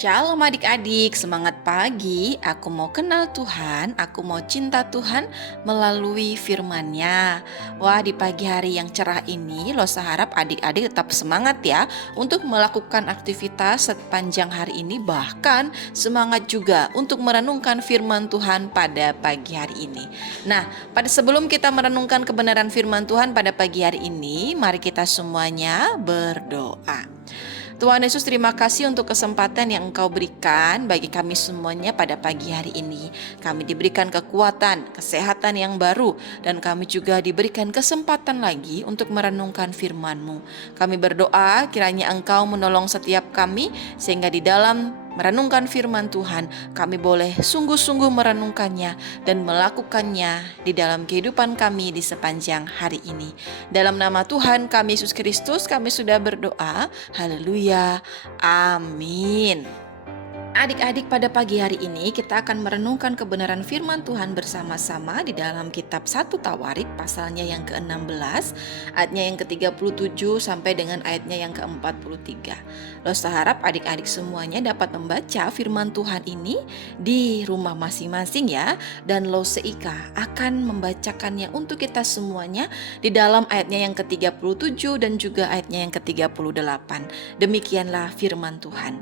Shalom adik-adik, semangat pagi. Aku mau kenal Tuhan, aku mau cinta Tuhan melalui firman-Nya. Wah, di pagi hari yang cerah ini, Losa harap adik-adik tetap semangat ya untuk melakukan aktivitas sepanjang hari ini. Bahkan semangat juga untuk merenungkan firman Tuhan pada pagi hari ini. Nah, sebelum kita merenungkan kebenaran firman Tuhan pada pagi hari ini, mari kita semuanya berdoa. Tuhan Yesus, terima kasih untuk kesempatan yang Engkau berikan bagi kami semuanya pada pagi hari ini. Kami diberikan kekuatan, kesehatan yang baru, dan kami juga diberikan kesempatan lagi untuk merenungkan firman-Mu. Kami berdoa kiranya Engkau menolong setiap kami, sehingga di dalam merenungkan firman Tuhan, kami boleh sungguh-sungguh merenungkannya dan melakukannya di dalam kehidupan kami di sepanjang hari ini. Dalam nama Tuhan kami Yesus Kristus, kami sudah berdoa. Haleluya. Amin. Adik-adik, pada pagi hari ini kita akan merenungkan kebenaran firman Tuhan bersama-sama di dalam kitab 1 Tawarik pasalnya yang ke-16, ayatnya yang ke-37 sampai dengan ayatnya yang ke-43. Losa harap adik-adik semuanya dapat membaca firman Tuhan ini di rumah masing-masing ya, dan Lose Ika akan membacakannya untuk kita semuanya di dalam ayatnya yang ke-37 dan juga ayatnya yang ke-38. Demikianlah firman Tuhan.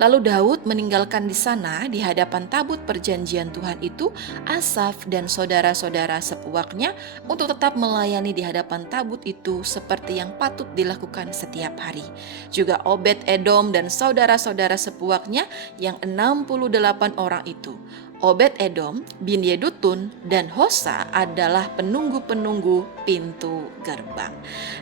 Lalu Daud meninggalkan di sana di hadapan tabut perjanjian Tuhan itu Asaf dan saudara-saudara sepuaknya untuk tetap melayani di hadapan tabut itu seperti yang patut dilakukan setiap hari. Juga Obed Edom dan saudara-saudara sepuaknya yang 68 orang itu. Obed Edom bin Yedutun dan Hosa adalah penunggu-penunggu pintu gerbang.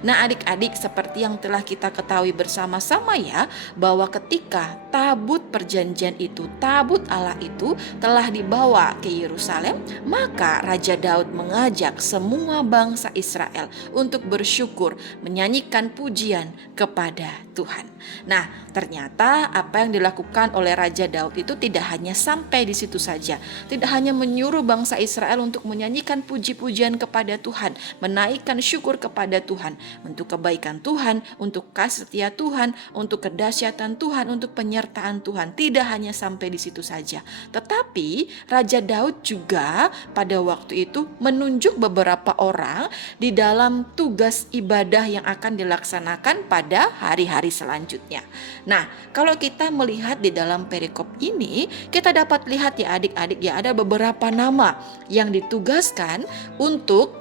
Nah adik-adik, seperti yang telah kita ketahui bersama-sama ya, bahwa ketika tabut perjanjian itu, tabut Allah itu telah dibawa ke Yerusalem, maka Raja Daud mengajak semua bangsa Israel untuk bersyukur, menyanyikan pujian kepada Tuhan. Nah ternyata apa yang dilakukan oleh Raja Daud itu tidak hanya sampai di situ saja. Tidak hanya menyuruh bangsa Israel untuk menyanyikan puji-pujian kepada Tuhan, menaikkan syukur kepada Tuhan, untuk kebaikan Tuhan, untuk kasih setia Tuhan, untuk kedahsyatan Tuhan, untuk penyertaan Tuhan. Tidak hanya sampai di situ saja. Tetapi Raja Daud juga pada waktu itu menunjuk beberapa orang di dalam tugas ibadah yang akan dilaksanakan pada hari-hari selanjutnya. Nah, kalau kita melihat di dalam perikop ini, kita dapat lihat ya adik-adik ya, ada beberapa nama yang ditugaskan untuk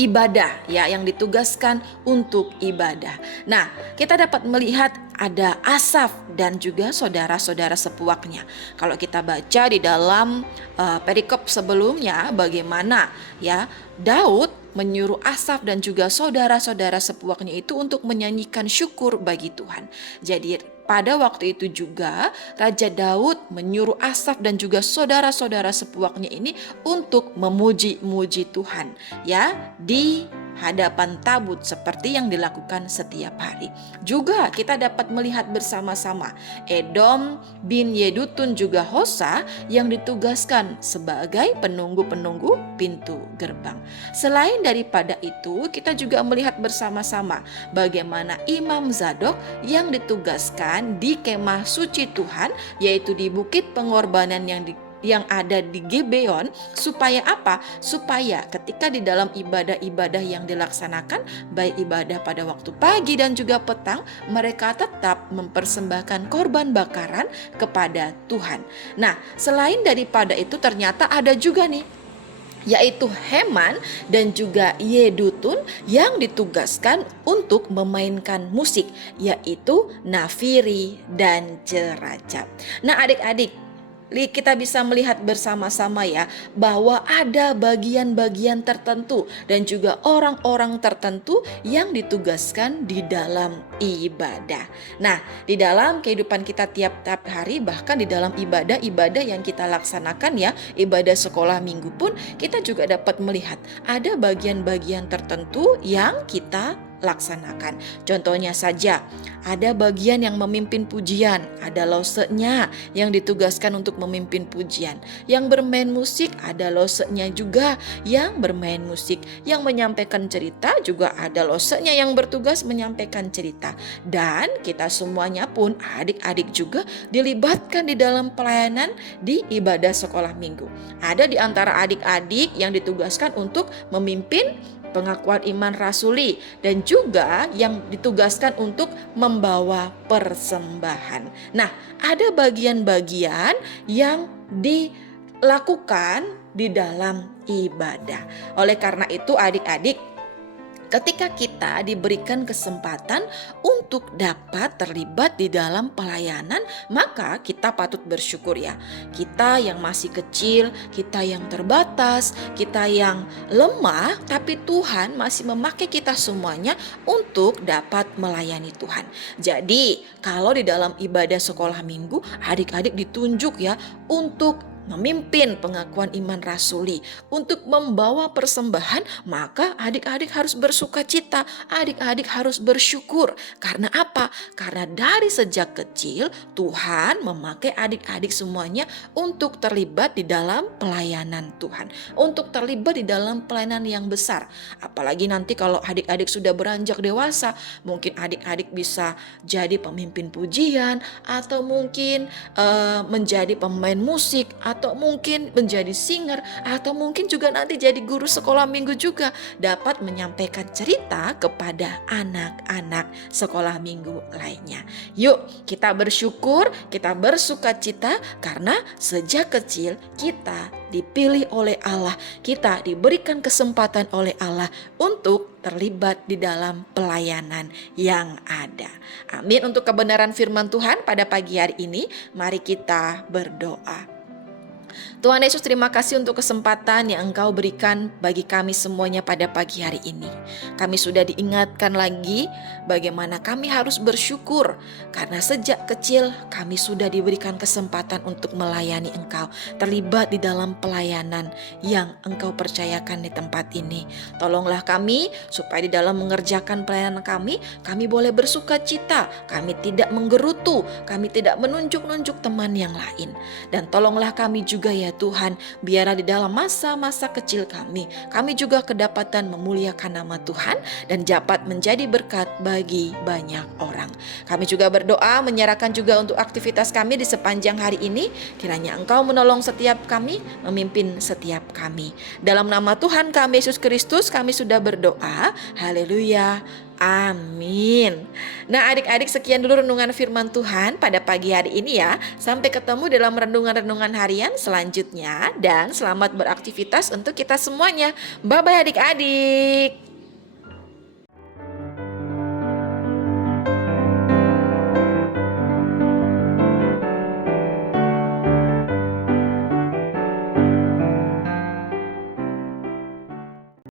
ibadah ya, yang ditugaskan untuk ibadah. Nah, kita dapat melihat ada Asaf dan juga saudara-saudara sepuaknya. Kalau kita baca di dalam perikop sebelumnya, bagaimana ya Daud menyuruh Asaf dan juga saudara-saudara sepuaknya itu untuk menyanyikan syukur bagi Tuhan. Jadi pada waktu itu juga Raja Daud menyuruh Asaf dan juga saudara-saudara sepuaknya ini untuk memuji-muji Tuhan ya di hadapan tabut seperti yang dilakukan setiap hari. Juga kita dapat melihat bersama-sama Edom bin Yedutun juga Hosa yang ditugaskan sebagai penunggu-penunggu pintu gerbang. Selain daripada itu, kita juga melihat bersama-sama bagaimana Imam Zadok yang ditugaskan di kemah suci Tuhan, yaitu di bukit pengorbanan yang ada di Gibeon. Supaya apa? Supaya ketika di dalam ibadah-ibadah yang dilaksanakan, baik ibadah pada waktu pagi dan juga petang, mereka tetap mempersembahkan korban bakaran kepada Tuhan. Nah, selain daripada itu ternyata ada juga nih, yaitu Heman dan juga Yedutun yang ditugaskan untuk memainkan musik, yaitu nafiri dan jeracap. Nah adik-adik, kita bisa melihat bersama-sama ya bahwa ada bagian-bagian tertentu dan juga orang-orang tertentu yang ditugaskan di dalam ibadah. Nah, di dalam kehidupan kita tiap-tiap hari, bahkan di dalam ibadah-ibadah yang kita laksanakan ya, ibadah sekolah minggu pun kita juga dapat melihat ada bagian-bagian tertentu yang kita laksanakan. Contohnya saja, ada bagian yang memimpin pujian, ada losenya yang ditugaskan untuk memimpin pujian. Yang bermain musik, ada losenya juga yang bermain musik. Yang menyampaikan cerita juga ada losenya yang bertugas menyampaikan cerita. Dan kita semuanya pun adik-adik juga dilibatkan di dalam pelayanan di ibadah sekolah minggu. Ada di antara adik-adik yang ditugaskan untuk memimpin pengakuan iman rasuli dan juga yang ditugaskan untuk membawa persembahan. Nah, ada bagian-bagian yang dilakukan di dalam ibadah. Oleh karena itu adik-adik, ketika kita diberikan kesempatan untuk dapat terlibat di dalam pelayanan, maka kita patut bersyukur ya. Kita yang masih kecil, kita yang terbatas, kita yang lemah, tapi Tuhan masih memakai kita semuanya untuk dapat melayani Tuhan. Jadi, kalau di dalam ibadah sekolah minggu, adik-adik ditunjuk ya untuk memimpin pengakuan iman rasuli, untuk membawa persembahan, maka adik-adik harus bersuka cita, adik-adik harus bersyukur. Karena apa? Karena dari sejak kecil Tuhan memakai adik-adik semuanya untuk terlibat di dalam pelayanan Tuhan, untuk terlibat di dalam pelayanan yang besar. Apalagi nanti kalau adik-adik sudah beranjak dewasa, mungkin adik-adik bisa jadi pemimpin pujian, atau mungkin menjadi pemain musik, atau mungkin menjadi singer, atau mungkin juga nanti jadi guru sekolah minggu juga, dapat menyampaikan cerita kepada anak-anak sekolah minggu lainnya. Yuk kita bersyukur, kita bersuka cita karena sejak kecil kita dipilih oleh Allah, kita diberikan kesempatan oleh Allah untuk terlibat di dalam pelayanan yang ada. Amin. Untuk kebenaran firman Tuhan pada pagi hari ini, mari kita berdoa. Tuhan Yesus, terima kasih untuk kesempatan yang Engkau berikan bagi kami semuanya pada pagi hari ini. Kami sudah diingatkan lagi bagaimana kami harus bersyukur karena sejak kecil kami sudah diberikan kesempatan untuk melayani Engkau, terlibat di dalam pelayanan yang Engkau percayakan di tempat ini. Tolonglah kami supaya di dalam mengerjakan pelayanan kami boleh bersuka cita, kami tidak menggerutu, kami tidak menunjuk-nunjuk teman yang lain. Dan tolonglah kami juga ya Tuhan, biarlah di dalam masa-masa kecil kami juga kedapatan memuliakan nama Tuhan dan dapat menjadi berkat bagi banyak orang. Kami juga berdoa menyerahkan juga untuk aktivitas kami di sepanjang hari ini, kiranya Engkau menolong setiap kami, memimpin setiap kami. Dalam nama Tuhan kami Yesus Kristus kami sudah berdoa. Haleluya. Amin. Nah adik-adik, sekian dulu renungan firman Tuhan pada pagi hari ini ya. Sampai ketemu dalam renungan-renungan harian selanjutnya. Dan selamat beraktivitas untuk kita semuanya. Bye-bye adik-adik.